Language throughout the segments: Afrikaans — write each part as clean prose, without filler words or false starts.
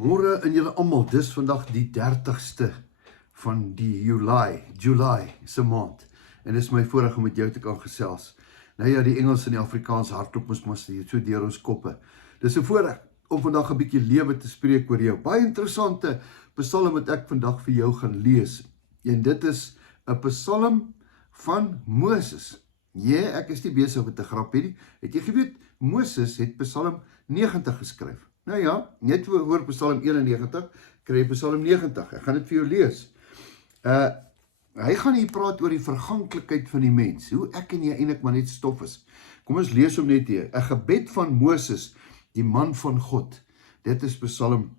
Môre in julle almal, dis vandag die 30ste van die July se maand. En dis my voorreg om met jou te kan gesels. Nou ja, die Engels en die Afrikaans hardloop ons maar so deur ons koppe. Dis 'n voorreg om vandag 'n bietjie lewe te spreek oor jou. Baie interessante psalm wat ek vandag vir jou gaan lees. En dit is 'n psalm van Moses. Ja, ek is nie besig met 'n grapie nie. Het jy geweet Moses het Psalm 90 geskryf? Nou ja, net oor Psalm 91 kry jy Psalm 90. Ek gaan dit vir jou lees. Hy gaan hier praat oor die verganklikheid van die mens. Hoe ek en jy eintlik maar net stof is. Kom ons lees hom net hier. 'n gebed van Moses, die man van God. Dit is Psalm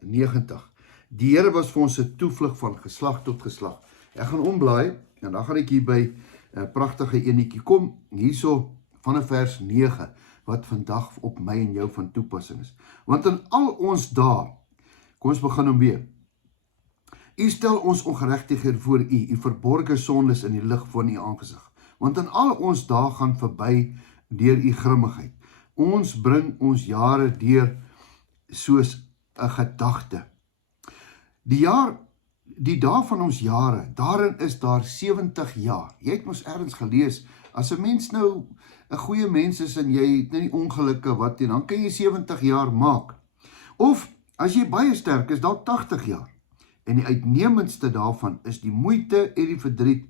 90. Die Here was vir ons 'n toevlug van geslag tot geslag. Ek gaan omblaai en dan gaan ek hier by 'n pragtige enetjie kom. Hierso van vers 9 wat vandag op my en jou van toepassing is. Want in al ons dae, kom ons begin hom weer. U stel ons ongeregtigheid voor u verborge sondes in die lig van u aangesig. Want in al ons dae gaan verby deur u grimmigheid. Ons bring ons jare deur soos 'n gedagte. Die dae van ons jare, daarin is daar 70 jaar. Jy het mos ergens gelees, as 'n mens nou 'n goeie mens is en jy het nou nie ongelukke wat en dan kan jy 70 jaar maak. Of as jy baie sterk is, dalk 80 jaar. En die uitnemendste daarvan is die moeite en die verdriet,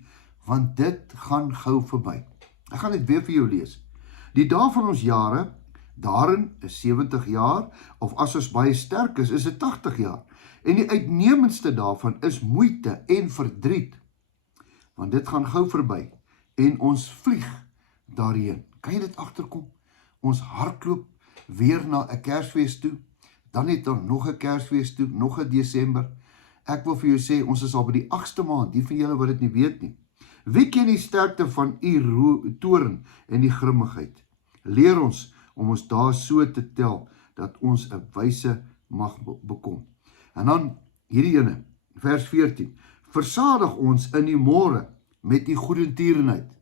want dit gaan gou verby. Ek gaan dit weer vir jou lees. Die dae van ons jare, daarin is 70 jaar, of as ons baie sterk is dit 80 jaar. En die uitnemendste daarvan is moeite en verdriet, want dit gaan gou verby, en ons vlieg daarheen. Kan jy dit agterkom? Ons hardloop weer na 'n Kersfees toe, dan het dan nog 'n Kersfees toe, nog 'n Desember. Ek wil vir jou sê, ons is al by die 8ste maand, die van julle wat dit nie weet nie. Wie ken die sterkte van u toorn en die grimmigheid? Leer ons om ons daar so te tel, dat ons 'n wyse mag bekom. En dan hierdie ene, vers 14. Versadig ons in die môre met die goedertierenheid.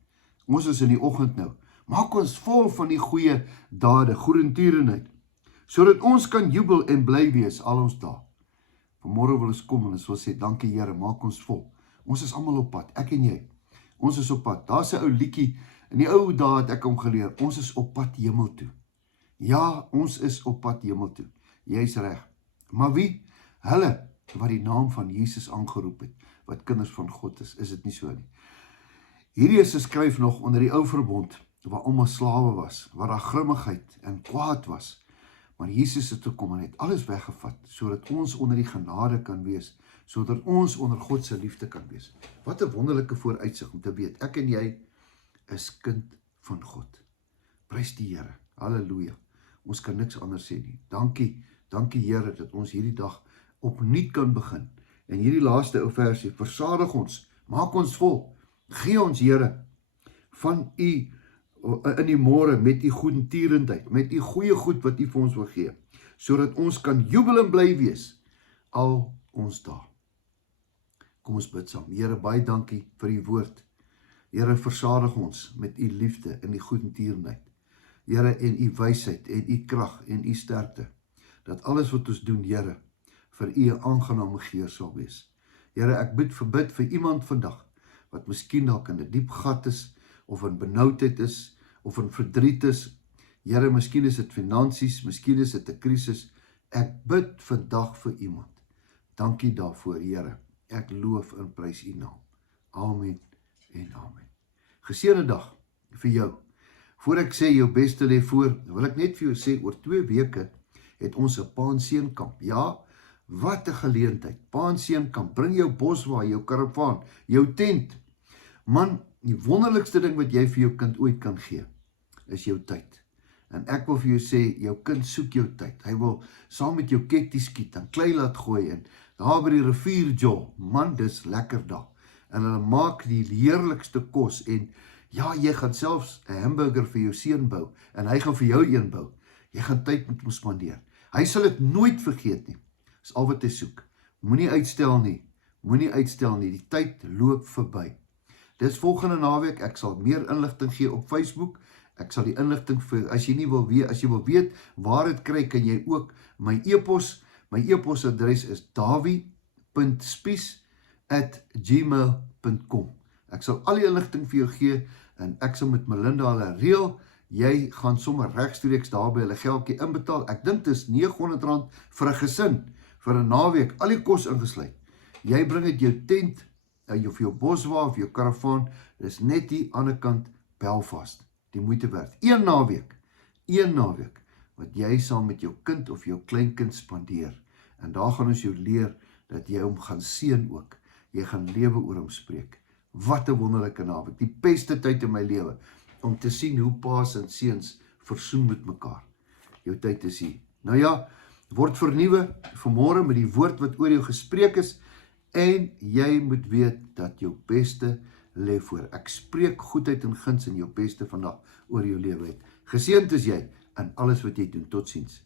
Ons is in die oggend nou. Maak ons vol van die goeie dade, goedertierenheid, sodat ons kan jubel en bly wees al ons dae. Vanmôre wil ons kom en ons wil sê, dankie Here, maak ons vol. Ons is almal op pad, ek en jy. Ons is op pad. Daar's 'n ou liedjie, in die ou dae het ek hom geleer, ons is op pad hemel toe. Ja, ons is op pad hemel toe. Jy's reg. Maar wie? Hulle wat die naam van Jesus aangeroep het, wat kinders van God is dit nie so nie. Hierdie is geskryf nog onder die ou verbond, waar almal slawe was, waar daar grimmigheid en kwaad was. Maar Jesus het gekom en het alles weggevat, sodat ons onder die genade kan wees, sodat ons onder God se liefde kan wees. Wat 'n wonderlike vooruitsig om te weet, ek en jy is kind van God. Prys die Here, halleluja. Ons kan niks anders sê nie. Dankie Here, dat ons hierdie dag opnuut kan begin. En hierdie laaste ou versie, versadig ons, maak ons vol, gee ons Here van u in die môre met u goedertierenheid, met u goeie goed wat u vir ons wil gee, sodat ons kan jubel en bly wees al ons dae. Kom ons bid saam. Here, baie dankie vir u woord. Here, versadig ons met u liefde en u goedertierenheid. Here, en u wysheid en u krag en u sterkte, dat alles wat ons doen, Here, vir u 'n aangename geur sal wees. Here, ek bid vir iemand vandag, wat miskien dalk in 'n diep gat is, of in benoudheid is, of in verdriet is. Here, miskien is dit finansies, miskien is dit 'n krisis. Ek bid vandag vir iemand. Dankie daarvoor, Here. Ek loof en prys u naam. Amen en amen. Geseënde dag vir jou. Voor ek sê jou beste lê voor, wil ek net vir jou sê, oor 2 weke het ons 'n pa en seun kamp. Ja, wat 'n geleentheid. Pa en seun kamp. Bring jou boswa, jou karavaan, jou tent. Man, die wonderlikste ding wat jy vir jou kind ooit kan gee, is jou tyd. En ek wil vir jou sê, jou kind soek jou tyd. Hy wil saam met jou ketty skiet en klei laat gooi en daar by die rivier jol. Man, dis lekker daar. En hulle maak die heerlikste kos en ja, jy gaan selfs 'n hamburger vir jou seun bou en hy gaan vir jou een bou. Jy gaan tyd met hom spandeer. Hy sal dit nooit vergeet nie. Dis al wat hy soek. Moenie uitstel nie. Die tyd loop verby. Dis volgende naweek, ek sal meer inligting gee op Facebook. Ek sal die inligting vir, as jy wil weet waar dit kry, kan jy ook my e-pos My e-posadres is dawie.spies@gmail.com. Ek sal al die inligting vir jou gee en ek sal met Melinda hulle reël. Jy gaan sommer regstreeks daar by hulle geldjie inbetaal. Ek dink dit is R900 vir 'n gesin, vir 'n naweek, al die kos ingesluit. Jy bring dit jou tent, of jou boswa of jou karavaan, dis net die ander kant Belfast, die moeite werd. Een naweek, wat jy saam met jou kind of jou kleinkind spandeer. En daar gaan ons jou leer, dat jy hom gaan seën ook. Jy gaan lewe oor hom spreek. Wat 'n wonderlike naweek, die beste tyd in my lewe, om te sien hoe paas en seuns versoen met mekaar. Jou tyd is hier. Nou ja, word vernuwe vanmôre met die woord wat oor jou gespreek is, en jy moet weet dat jou beste lê voor. Ek spreek goedheid en guns in jou beste vandag oor jou lewe uit. Geseënd is jy in alles wat jy doen. Totsiens.